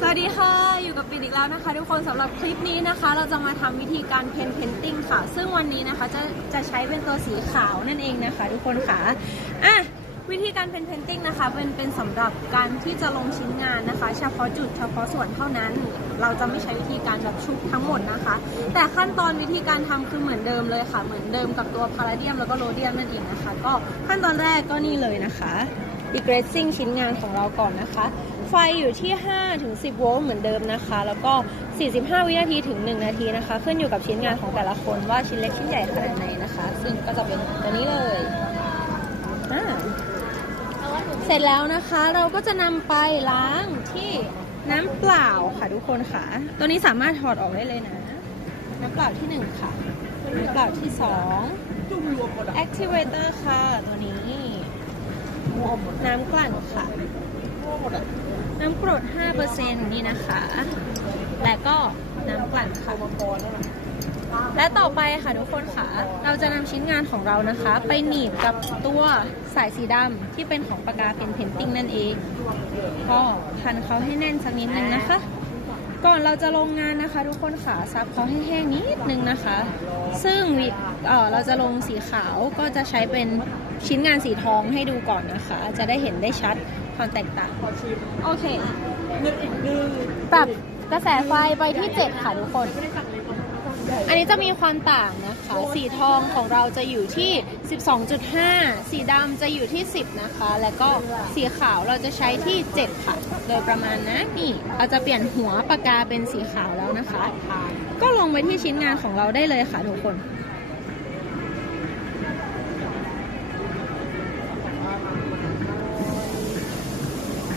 สวัสดีค่ะ อยู่กับปินอีกแล้วนะคะ ทุกคนสำหรับคลิปนี้นะคะ เราจะมาทำวิธีการเพนเพนติ้งค่ะ ซึ่งวันนี้นะคะจะจะใช้เป็นตัวสีขาวนั่นเองนะคะ ทุกคนค่ะอะวิธีการเพนเพนติ้งนะคะเป็นเป็นสำหรับการที่จะลงชิ้นงานนะคะ เฉพาะจุดเฉพาะส่วนเท่านั้น เราจะไม่ใช้วิธีการแบบชุบทั้งหมดนะคะ แต่ขั้นตอนวิธีการทำคือเหมือนเดิมเลยค่ะ เหมือนเดิมกับตัวพาราเดียมแล้วก็โรเดียมนั่นเองนะคะ ก็ขั้นตอนแรกก็นี่เลยนะคะ degrading ชิ้นงานของเราก่อนนะคะ ไฟอยู่ที่5ถึง10 โวลต์เหมือนเดิมนะคะ แล้วก็ 45 วินาทีถึง 1 นาทีนะคะ ขึ้นอยู่กับชิ้นงานของแต่ละคนว่าชิ้นเล็กชิ้นใหญ่ขนาดไหนนะคะ ซึ่งก็จะเป็นตัวนี้เลยเสร็จแล้วนะคะเราก็จะนำไปล้างที่น้ำเปล่าค่ะทุกคนค่ะ ตัวนี้สามารถถอดออกได้เลยนะ น้ำเปล่าที่ 1 ค่ะ น้ำเปล่าที่ 2 activator ค่ะตัวนี้ น้ำกลั่นค่ะ น้ำกรด5%นี่นะคะ และก็น้ำกลั่นค่ะและต่อไปค่ะทุกคนค่ะ เราจะนำชิ้นงานของเรานะคะ ไปหนีบกับตัวสายสีดำที่เป็นของปากกาเป็นเพนติ้งนั่นเอง ก็พันเขาให้แน่นสักนิดนึงนะคะ ก่อนเราจะลงงานนะคะทุกคนค่ะซับเขาให้แห้งนิดนึงนะคะ ซึ่งวิเอ่อเราจะลงสีขาวก็จะใช้เป็นชิ้นงานสีทองให้ดูก่อนนะคะ จะได้เห็นได้ชัดความแตกต่างโอเคปรับกระแสไฟไปที่ 7 ค่ะทุกคน อันนี้จะมีความต่างนะคะ สีทองของเราจะอยู่ที่ 12.5 สีดำจะอยู่ที่ 10 นะคะ แล้วก็สีขาวเราจะใช้ที่ 7 ค่ะ โดยประมาณนะนี่เราจะเปลี่ยนหัวปากกาเป็นสีขาวแล้วนะคะ ก็ลงไปที่ชิ้นงานของเราได้เลยค่ะทุกคน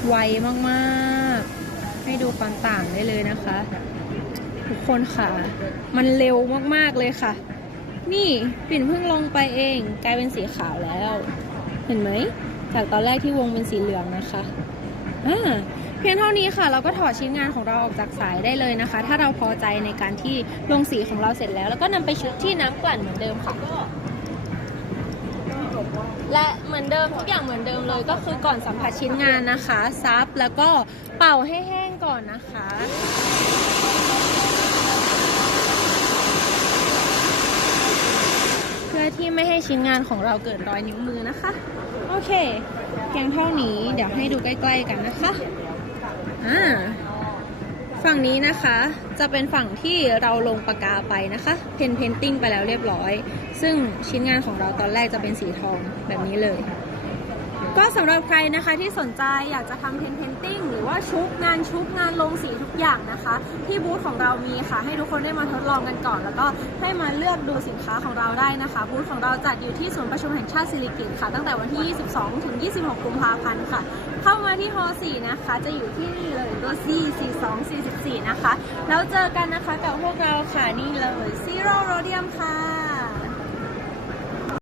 ไวมากๆ ให้ดูความต่างได้เลยนะคะ ทุกคนค่ะ มันเร็วมากๆเลยค่ะ นี่ปิ่นเพิ่งลงไปเอง กลายเป็นสีขาวแล้ว เห็นไหม จากตอนแรกที่วงเป็นสีเหลืองนะคะอ่าเพียงเท่านี้ค่ะ เราก็ถอดชิ้นงานของเราออกจากสายได้เลยนะคะ ถ้าเราพอใจในการที่ลงสีของเราเสร็จแล้ว แล้วก็นำไปชุบที่น้ำกลั่นเหมือนเดิมค่ะและเหมือนเดิมทุกอย่างเหมือนเดิมเลยก็คือก่อนสัมผัสชิ้นงานนะคะ ซับแล้วก็เป่าให้แห้งก่อนนะคะ เพื่อที่ไม่ให้ ชิ้นงานของเราเกิดรอยนิ้วมือนะคะ โอเคเพียงเท่านี้เดี๋ยวให้ดูใกล้ ๆ กันนะคะอ่าฝั่งนี้นะคะจะเป็นฝั่งที่เราลงปากกาไปนะคะเพนเพนติ้งไปแล้วเรียบร้อย ซึ่งชิ้นงานของเราตอนแรกจะเป็นสีทองแบบนี้เลย ก็สำหรับใครนะคะที่สนใจอยากจะทำเพนเพนติ้งหรือว่าชุบงานชุบงานลงสีทุกอย่างนะคะ ที่บูธของเรามีค่ะ ให้ทุกคนได้มาทดลองกันก่อน แล้วก็ให้มาเลือกดูสินค้าของเราได้นะคะบูธของเราจัดอยู่ที่ศูนย์ประชุมแห่งชาติสิริกิติ์ค่ะ ตั้งแต่วันที่ 22 ถึง 26 กุมภาพันธ์ค่ะ เข้ามาที่ฮอ4นะคะ จะอยู่ที่นี่เลยตัว C 42 44 นะคะ แล้วเจอกันนะคะกับพวกเราค่ะนี่เลย Zero Rhodium ค่ะ